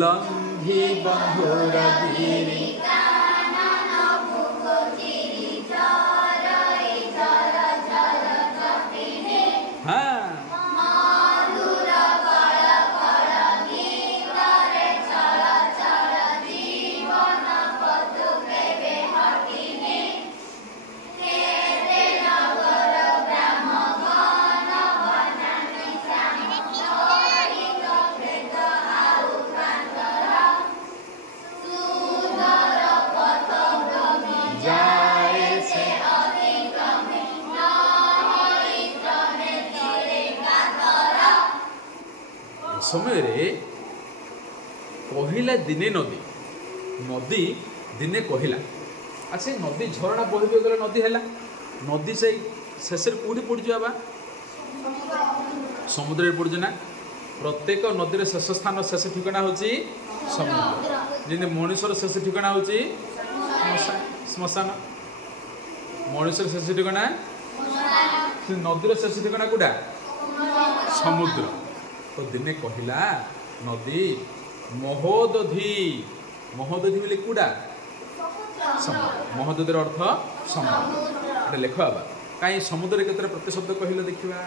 ଲଙ୍ଘି ବନ୍ଧୁର ଗିରି समय कहला दिने नदी नदी दिने कहला अच्छा नदी झरणा बही गला नदी है नदी से शेष कौटी पड़ जावा समुद्र पड़े ना प्रत्येक नदीर शेष स्थान शेष ठिकाना हूँ समुद्र जमी मनुष्यर शेष ठिकाना हूँ श्मशान मनुष्यर शेष ठिकाना नदीर शेष ठिकाना कौटा समुद्र तो दिने कहला नदी महोदधि महोदधि बोले कूड़ा समुद्र महोदधि अर्थ समुद्र लेख बाबा कहीं समुद्र के प्रतिशब्द कहले देखा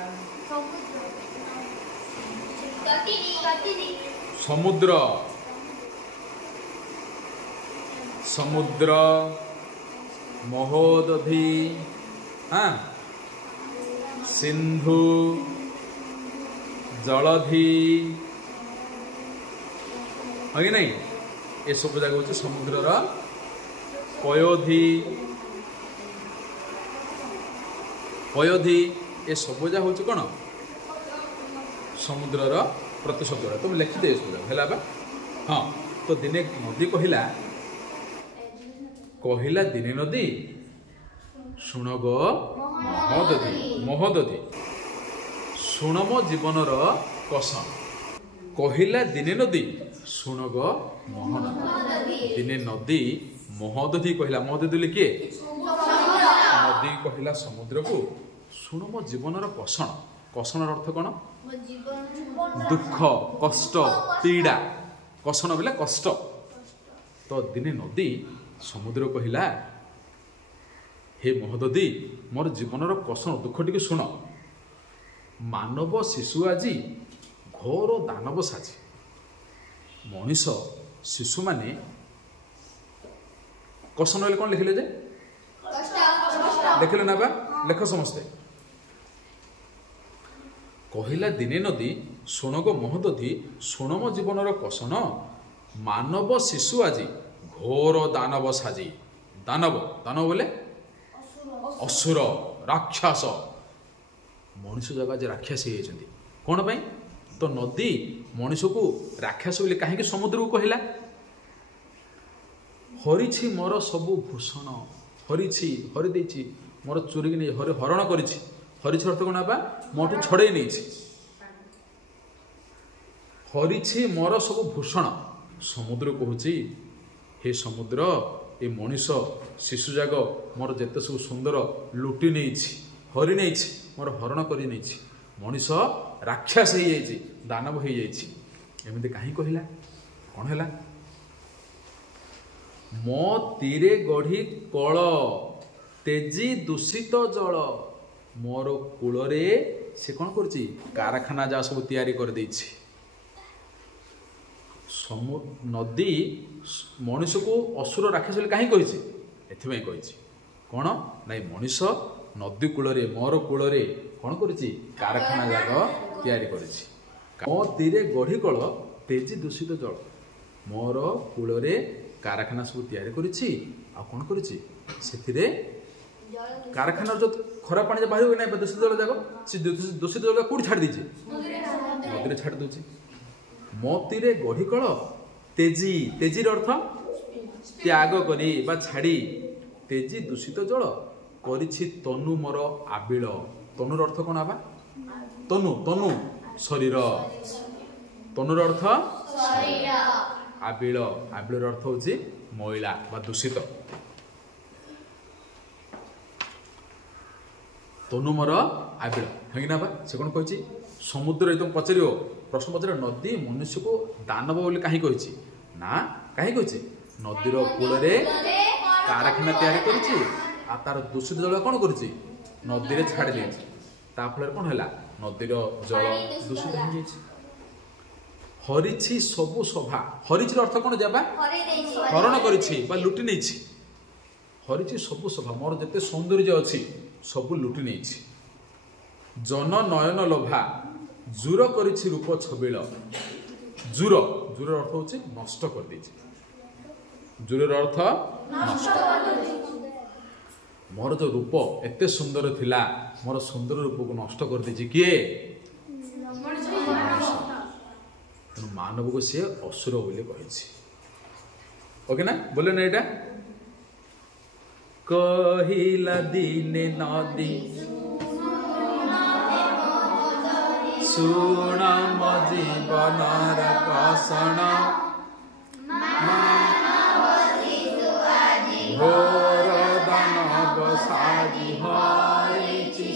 समुद्र समुद्र महोदधि हाँ सिंधु जलधि है नहीं ये सब जगह हूँ समुद्रर पयोधि पयोधि ये सब जगह हूँ कौन समुद्रर प्रतिशब्द तुम लिखिदे है हाँ तो दिने नदी कहला दिने नदी शुण गो महोदधि महोदधि शुण मो जीवनर कसन कहला दिने नदी शुण गो महोदधि दिने नदी महोदधि कहला महोदधि किए नदी कहला समुद्र को शुण मो जीवनर कसन कसन अर्थ कौन दुख कष्ट पीड़ा कसन बोले कष्ट तो दिने नदी समुद्र कहला हे महोदधि मोर जीवनर कसन दुख टी शुण मानव शिशु आज घोर दानव साजी मनीष शिशु माने कसन बोले कौन लिखिले जे लिखिले ना बा लेख समस्ते कहला दिने नदी शुण गो महोदधि शुण मो जीवनर कसन मानव शिशु आज घोर दानव साजी दानव दानव बोले असुर राक्षस मनुष्य जगह आज राक्षस होती कौन पाई तो नदी मनुष्य को राक्षस बोले कहीं समुद्र को कहला हरिछि मोर सबु भूषण हरिछि हरि देछि मोर चोरी नहीं हरण करिछि हरिछि अर्थ कौन बा मोटू छड़े नहीं हरिछि मोर सबु भूषण समुद्र कहूँ हे समुद्र ए मनीष शिशु जाग मोर जेते सब सुंदर लुटि नहीं हरि नहीं मोर हरण करी नहीं मनीष राक्षस हो जाइए दानव हो जाइए एमती कहीं कहला कौन है मो तीरे गढ़ी कल तेजी दूषित जल मोर कूल से कौन कर कारखाना जहाँ सब तैयारी कर देछि नदी मनुष्य को असुर राक्षस कहीं कही कौन नाई मनीष नदी कूल मोर कूल कौन कर कारखाना जाग तैयारी कर तीरे गढ़ी कल तेजी दूषित जल मोर कूल कारखाना सब तैयारी करी कौन कर कारखाना जो खराब पानी बाहर ना दूषित जल जाक से दूषित जल कौट छाड़ दीजिए नदी छाड़ दूसरी मोतीरे गढ़ी कल तेजी तेजीर अर्थ त्याग करी बा छाड़ी तेजी दूषित जल करिछि तनु मोर आबिल तनुर अर्थ कौन आबा तनु तनु शरीर तनुर अर्थ आबिल आबिलर अर्थ होछि मैला बा दूषित तनु मोर आबिल है ना बा से कौन कही समुद्र तुम पचार प्रश्न पचार नदी मनुष्य को दानव बोली कहीं कही ना कहीं कही नदीर कूल कारखाना तैयारी करुच्ची आ तार दूषित जल कौन करुच्ची नदी में छाड़ी देता फल कौन है नदीर जल दूषित हो जाए हरिछि सबु सभा हरिछि अर्थ कौन जाबा हरण करिछि बा लुटि नेछि हरिछि सबु सभा मोर जते सौंदर्य अछि सबु लुटि नेछि जन नयन लोभा जुर करिछि रूप छबिल जुर जुर अर्थ होछि नष्ट कर देछि जुर अर्थ नष्ट मोर जो रूप एते सुंदर थिला मोर सुंदर रूप को नष्ट कर देछि किए मानव को सी असुर बोली कही ओके ना बोले ना एटा कहिला दिने नदी सुन म जीवनर कषण घोर दानव साजी हरिछि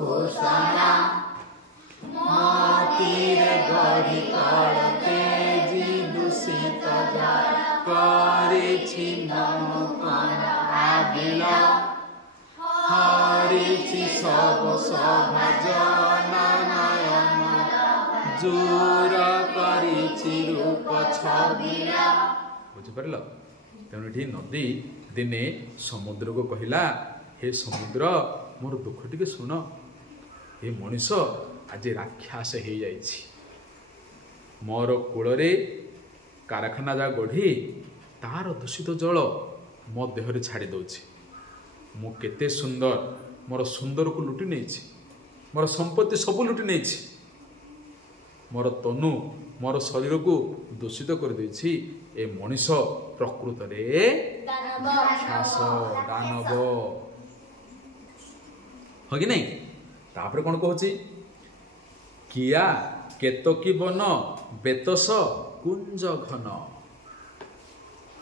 भूषण मातीर गढ़ी तल तेजी दूषित करिछि नूतन आबिल हरिछि सब सभा जन नयन जुर करिछि रूप छबिल बुझिपारल तेणु ये नदी दिने समुद्र को कहला हे समुद्र मोर दुख टिके सुन हे मनीष आज राक्षस हो जाइछि मोर कूल कारखाना जा गढ़ी तार दूषित जल मो देहरे छाड़ी दौछि मु केते सुंदर मोर सुंदर को लुटि नेछि मोर संपत्ति सब लुटि नेछि मोर तनु मोर शरीर को दूषित कर देछि ए मनीष प्रकृत रे राक्षस दानव हो कि नहीं तापर कौन कहछि किया केतकी वन बेतस कुंज घन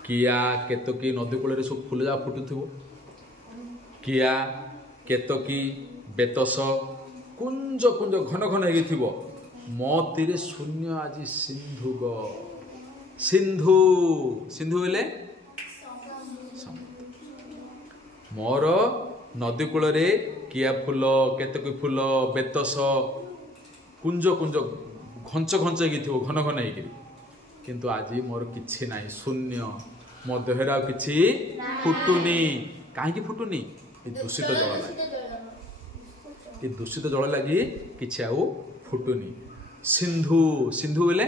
किया केतकी नदी कूल सब फूल जा फुटुथिबो किया केतकी बेतस कुंज कुंज घन घन हेगिथिबो मतीरे शून्य आज सिंधु ग सिंधु सिंधु बेले मोर नदी कूल किया फूल केतकी फूल बेतस कुंज कुंज घंच घंच हो घन घन हो किंतु आज मोर किछि नाही शून्य मो देहरा किछि फुटुनी कहीं फुटुनी दूषित जल लगी दूषित जल लगी किछि आउ फुटुनी सिंधु सिंधु बेले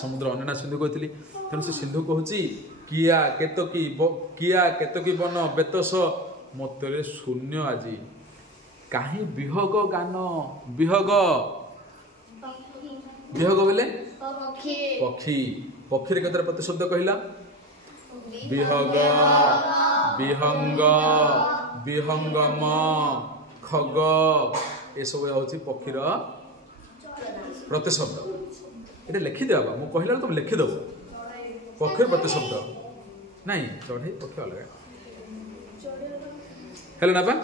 समुद्र अन्य सिंधु कहती तेणु से सिंधु कहूँ किया केतकी वन बेतस मतरे शून्य आज कहीं विहग गान विहग विहग बेले पक्षी पक्षी केतरा प्रतिशब्द कहला विहग विहंग विहंगम खग ये सब हूँ पक्षीर प्रतिशब्द ये लिखिदेवा मुझे कहला तुम लिखिदेव पक्षीर प्रतिशब्द नहीं चढ़ई पक्षी अलग है ना बा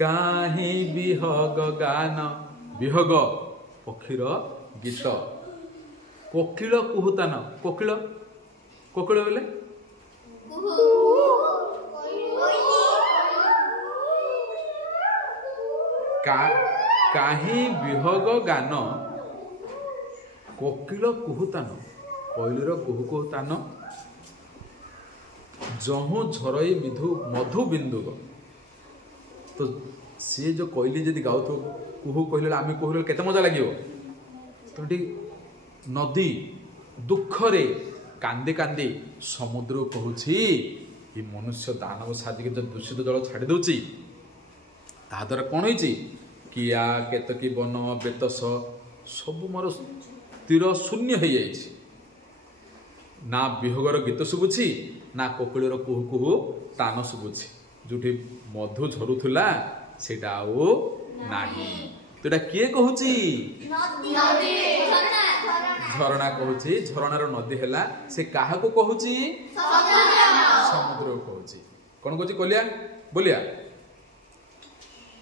काहीं विहग गान विहग पक्षीर गीत कोकिल कुहुतान कोकिल कोकिल बेले काहीं विहग गान कोकिल कुहुतान कोइलर कुहु कुहुतान जहु झरई मिधु मधु बिंदुक तो सी जो कोइली जदि गाउ तो कुहु कहले आम कहले केते मजा लगे तो नदी दुख रे कांदी कांदी समुद्र कहूछि ये मनुष्य दानव साजिक जो दूषित जल छाड़ी दउछि ता द्वारा कौन होइछि किया केतकी वन बेतस सब मोर तीर शून्य हो जाइछि ना विहगर गीत शुभुछि ना कोकिलर कुहु कुहु तान शुभुछि जोठी मधु झरुथुला सेटा आउ नाही तो एटा किए कहूछि झरणा कहूछि झरणार नदी हैला से काहा को कहूछि समुद्र को कहूछि कोन कहूछि कोलिया बोलिया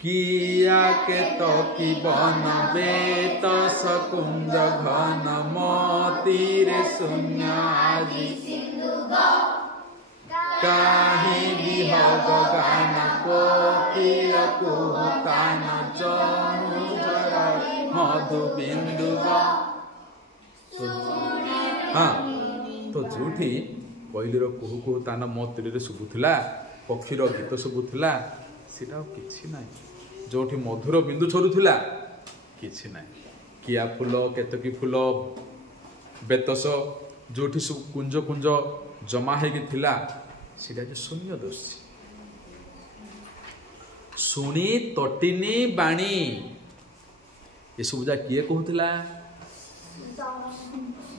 किया के तो की बन बेत सकुंज घन मोतीर शून्य आदि काहि विहग गान कोकिल कुहुतान चमुजर मधु बिंदु। हाँ तो जोठी कोइलर कुहु कुहु तान मो तीर शुभुला पक्षीर गीत शुभुला सीटा किछि ना जोठी मधुर बिंदु झरुला किछि ना किया फूल केतकी फूल बेतस जोठी सब कुंज कुंज जमा हेगी थिला सीटा जे शून्य दोषी शुणी तटिनी बाणी ये सब जा किए कहूला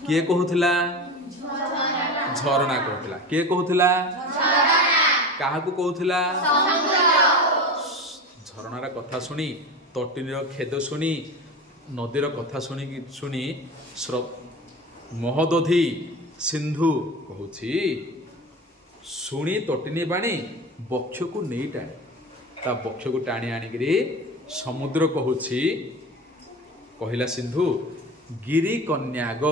किए कहूला झरणा कहूला किए कहूला काहाकू कहूला झरणार कथा शुणी तटिनीर खेद शुणी नदीर कथा शुणी महोदधि सिंधु कहूछि शुणी तटिनी बाणी बक्ष को नहीं टाणी ता बक्ष को टाणी आनिकरी समुद्र कहूछि कहला सिंधु गिरी कन्याग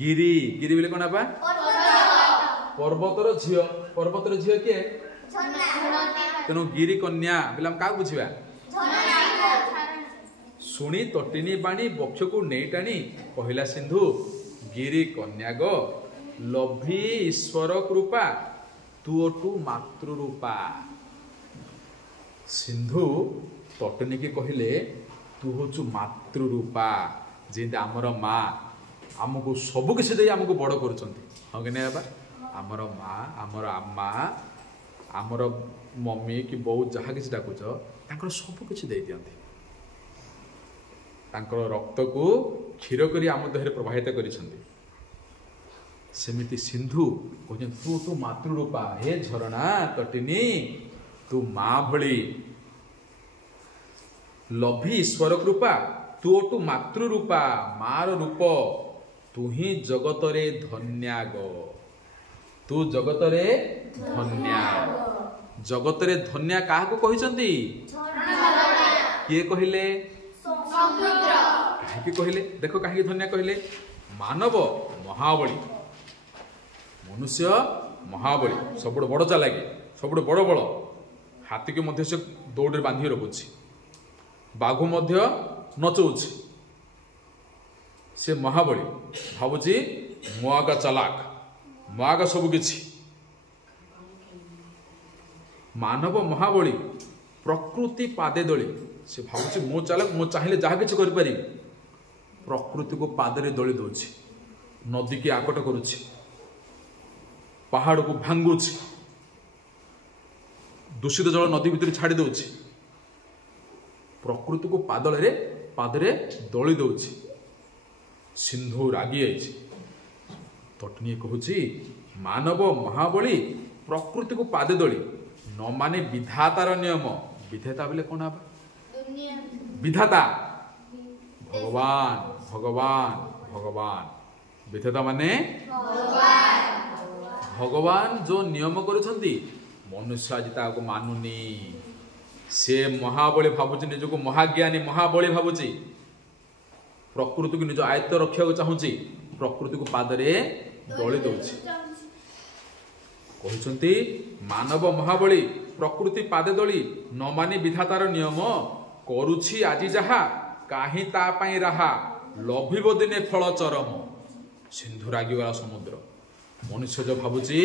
गिरी गिरी बोले कौन बा पर्वतर झील किए तेणु गिरी कन्या बोले हम क्या बुझा शुणी तटिनी बाणी बक्ष को नहीं टाणी कहला सिंधु गिरी कन्याग लभी ईश्वर कृपा तुओटू मातृरूपा सिंधु तटिनी के कहले तू हूँ मातृरूपा जेंति आमर माँ आमको सबु किसी दे आमको बड़ कर हाँ कि नहीं आमर माँ आमर आमा आमर मम्मी कि बो जहाँ किसी डाकुच सबु किसी दे दियंती रक्त को क्षीर करी आम देह प्रवाहित करिसेंती सेमिति सिंधु कहते तू तू मातृरूपा हे झरणा तटिनी तू माँ भली लभी ईश्वर कृपा तू तू मातृरूपा मार रूप तू ही जगतरे धन्याग तू जगतरे धन्या जगतरे धन्या काहाको कहिसंती किए कहले काहे कहले देखो काहे धन्या कहले मानव महाबली मनुष्य महाबली सब बड़ चालाकी सब बड़ बड़ हाथी के मध्य से दौड़ बांधि रखुछि बाघ मध्य नचौछि से महाबली भावुची मो आगा चालाक मो आगा सब किछि मानव महाबली प्रकृति पादे दली से भावुची मो चालाक मो चाहिए जहाँ किछि करि पारि प्रकृति को पादरे दली दउछि नदी की आकट करुछि पहाड़ को भांगुछि दूषित जल नदी भितर छाड़ी दउछि प्रकृति को पादरे दली दउछि सिंधु रागी आइछि तटिनी कहूछि मानव महाबली प्रकृति को पादे दली न माने विधातार नियम विधाता बोले कौन हबा विधाता भगवान भगवान भगवान विधाता माने भगवान जो नियम करुछंती मनुष्य आज ताको मानुनी से महाबली भावुची निजको महाज्ञानी महाबली भावुची प्रकृति को निज आयत्त रखा चाहूँगी प्रकृति को पादरे दली दउछि कहते मानव महाबली प्रकृति पादे दली न मानी विधातार नियम करुछि आजी जहा काहि ता पाई रहा लभिब दिने फल चरम सिंधु रागिगला समुद्र मनुष्य जो भावुची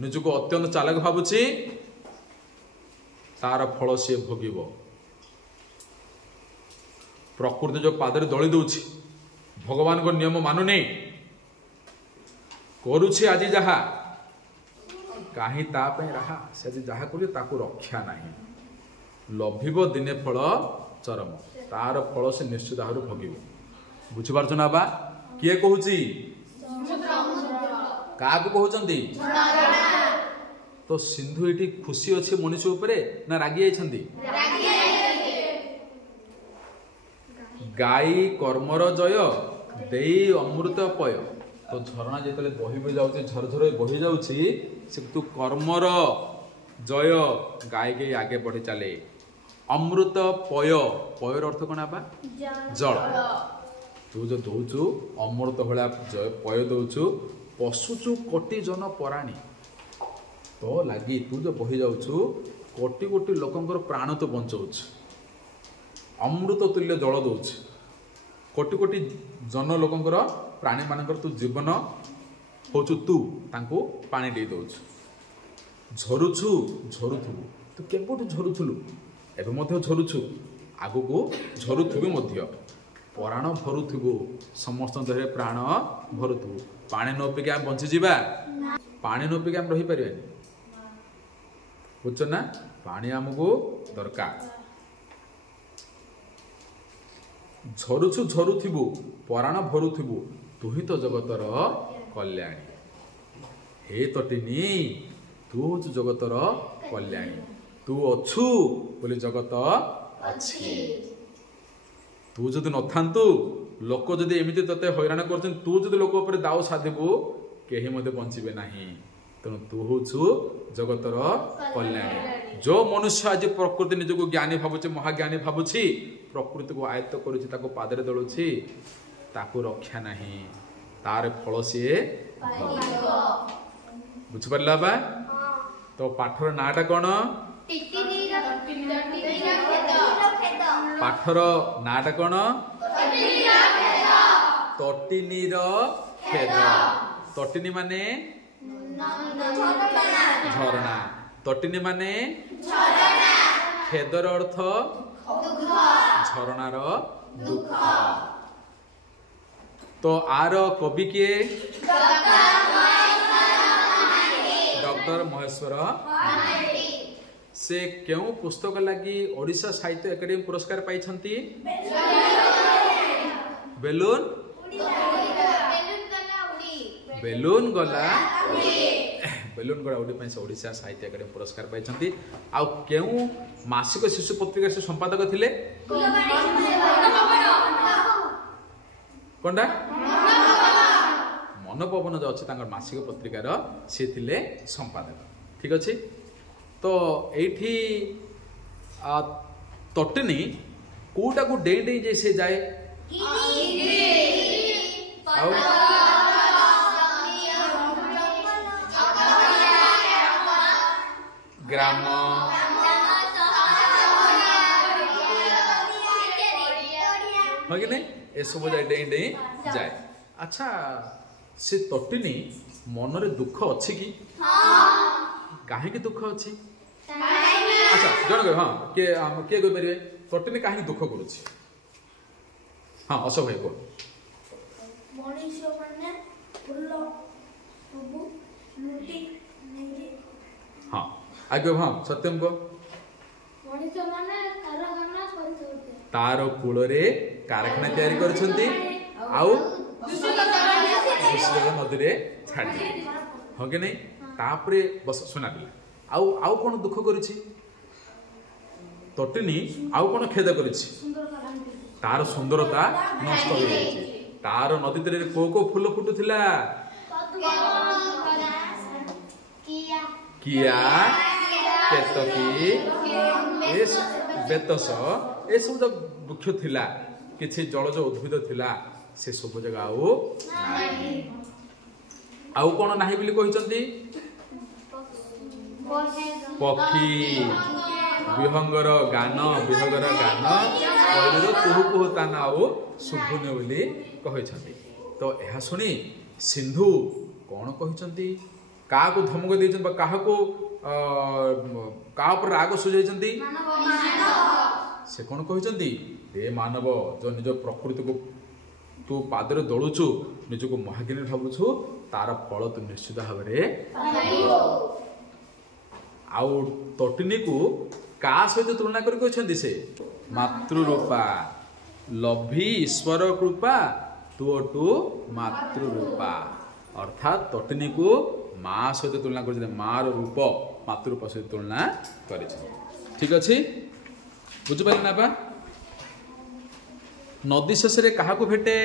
निजको अत्यंत चालाक भावुची तार फल सी भोगिब प्रकृति जो पादरे दली दउछि भगवान को नियम मानुनी करुछि आज जहा काहि ता पे रहा से जहा करियो ताको रक्षा नाही लभिब दिने फल चरम तार फल से निश्चित भाव भोगिब बुझी पारछ ना बा किए कहूछि काको कहउचंती तो सिंधु एटी खुशी अच्छे मनुष्य उपरे ना रागी आइछंती गाई कर्मर जय देई अमृत पय तो झरणा जिते बही बही जाऊँगी झरझर बही जाऊँगी से तू कर्मर जय गाई गाई आगे बढ़ी चले अमृत पय पयर अर्थ कौन बा जल तू जो दौचु अमृत भाया पय दौचु पशुचु कोटि जन पराणी तो लगी तू जो बही जाऊँ कोटि कोटि लोकंर प्राण तो बचाऊछ अमृत तुल्य जल दौच कोटि कोटि जन लोकंर प्राणी मानकर तू जीवन होचु तू तांको पानी दे दौच झरुछु झरुथुबु तू केबोटु झरुथुलु एबे मध्य झरुछु आगु को झरुथुबु मध्य प्राण भरुथुबु समस्त देहरे प्राण भरुथुबु पानी न पिके हम बंची जीवा पानी न पिके हम रही परिबानी बुझछ ना पानी हमको दरकार झरुछु झरुथुबु प्राण भरुथुबु तू ही तो जगतर कल्याणी हे तटिनी तू हूँ जगतर कल्याणी तू अच्छु बोले जगत अच्छी तू जदि नथांतु लोक जदि एमती तते हैरान कर तू जदि लोक उपर दाऊ साधिबु केही मते बंचिबे नाही तेणु तू हूँ जगतर कल्याणी जो मनुष्य आज प्रकृति निजको ज्ञानी भावुचे महाज्ञानी भावुची प्रकृति को आयत्त करुची ताको पादरे दलुची ताको रक्षा नाही तार फल सी बुझिपारा बा तो पाठर नाटा कौन पाठर नाटा कौन तटिनीर खेद तटिनी माने झरणा तटिनी माने खेदर अर्थ झरणार दुख तो आर कवि किए डॉक्टर महेश्वर से क्यों पुस्तक लगी ओडिशा साहित्य एकेडमी पुरस्कार पाइछंती बेलून बेलून गला बेलून गला उडी से ओडिशा साहित्य एकेडमी पुरस्कार पाइछंती आ क्यों मासिक शिशु पत्रिका से संपादक थिले कोंडा मनपवन जो अच्छे मासिक पत्रिकार सी थिले संपादक ठीक अच्छे तो एठी तटिनी कोटा को डे डे जैसे जाए ग्राम हो कि नहीं ए सब जाए डे डे जाए अच्छा से तटिनी मनरे दुख अच्छी कि कहीं दुख अच्छी अच्छा जन कह हाँ किए कह पारे तटिनी कहीं दुख करुच्ची हाँ अशोक भाई कह हाँ आगे हाँ सत्यम को तार कूलरे कारखाना तैयारी करछंती आउ नदी रे छाड़ी हाँ कि नहीं तापरे बस सुना पिला आउ कौन दुख करिछि तटिनी आउ कौन खेद करिछि तार सुंदरता नष्ट हो जाइछि तार नदी तीरे को फूल फुटुथिला किया केतकी बेतस ए सब जो वृक्ष थिला किछि जलज उद्भिद थिला से सब जगह आउ कौन नाही बोली कहिसंती पक्षी विहंगर गान कहलिर कुहु कुहु तान आउ शुभुने बोली कहिसंती तो यह सुनी सिंधु कौन कहिसंती काको धमक देइछन बा काहको का ऊपर राग सुझाइछंती से कौन कहिसंती हे मानव जो निज प्रकृति को तू पादरे दलुचु निजको महाज्ञानी भावुछु तार फल तू निश्चित भाव आउ तटिनी को का सहित तुलना कर से मातृरूपा लभी ईश्वर कृपा तोटू मातृरूपा अर्थात तटिनी को माँ सहित तुलना कर माँ रूप मातृरूप सहित तुलना कर ठीक अच्छे बुझिपारे ना बा नदी शेष क्या भेटे